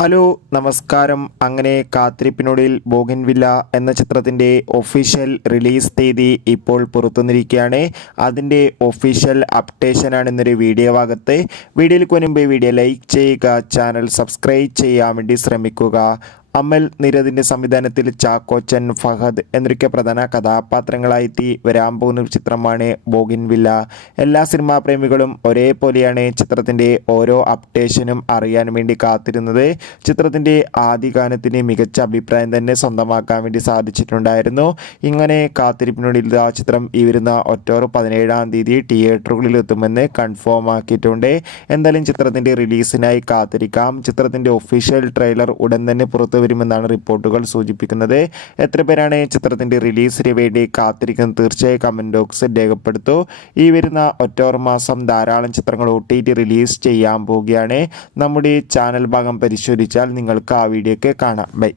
Hello നമസ്കാരം. അങ്ങനെ കാത്തിരിപ്പിനൊടുവിൽ bougainvillea എന്ന ചിത്രത്തിൻ്റെ ഒഫീഷ്യൽ റിലീസ് തീയതി ഇപ്പോൾ പുറത്തുവന്നിരിക്കുകയാണ്. അതിൻ്റെ ഒഫീഷ്യൽ അപ്ഡേഷനാണ് ഇന്നൊരു വീഡിയോ ഭാഗത്ത്. വീഡിയോയിൽ മുൻപ് വീഡിയോ ലൈക്ക് ചെയ്യുക, ചാനൽ സബ്സ്ക്രൈബ് ചെയ്യാൻ വേണ്ടി ശ്രമിക്കുക. അമൽ നീരദിൻ്റെ സംവിധാനത്തിൽ ചാക്കോച്ചൻ, ഫഹദ് എന്നൊക്കെ പ്രധാന കഥാപാത്രങ്ങളായി വരാൻ പോകുന്ന ഒരു ചിത്രമാണ് ബോഗൻവില്ല. എല്ലാ സിനിമാ പ്രേമികളും ഒരേപോലെയാണ് ചിത്രത്തിൻ്റെ ഓരോ അപ്ഡേഷനും അറിയാൻ വേണ്ടി കാത്തിരുന്നത്. ചിത്രത്തിൻ്റെ ആദ്യഗാനത്തിന് മികച്ച അഭിപ്രായം തന്നെ സ്വന്തമാക്കാൻ വേണ്ടി സാധിച്ചിട്ടുണ്ടായിരുന്നു. ഇങ്ങനെ കാത്തിരിപ്പിനുള്ളിൽ ആ ചിത്രം ഈ വരുന്ന ഒക്ടോബർ 17-ാം തീയതി തിയേറ്ററുകളിൽ എത്തുമെന്ന് കൺഫേം ആക്കിയിട്ടുണ്ട്. എന്തായാലും ചിത്രത്തിൻ്റെ റിലീസിനായി കാത്തിരിക്കാം. ചിത്രത്തിൻ്റെ ഒഫീഷ്യൽ ട്രെയിലർ ഉടൻ തന്നെ പുറത്തു വരുമെന്നാണ് റിപ്പോർട്ടുകൾ സൂചിപ്പിക്കുന്നത്. എത്ര പേരാണ് ചിത്രത്തിൻ്റെ റിലീസിന് വേണ്ടി കാത്തിരിക്കുന്നത്? തീർച്ചയായും കമൻറ്റ് ബോക്സിൽ രേഖപ്പെടുത്തൂ. ഈ വരുന്ന ഒക്ടോബർ മാസം ധാരാളം ചിത്രങ്ങൾ OTT റിലീസ് ചെയ്യാൻ പോവുകയാണ്. നമ്മുടെ ചാനൽ ഭാഗം പരിശോധിച്ചാൽ നിങ്ങൾക്ക് ആ വീഡിയോ ഒക്കെ കാണാം. ബൈ.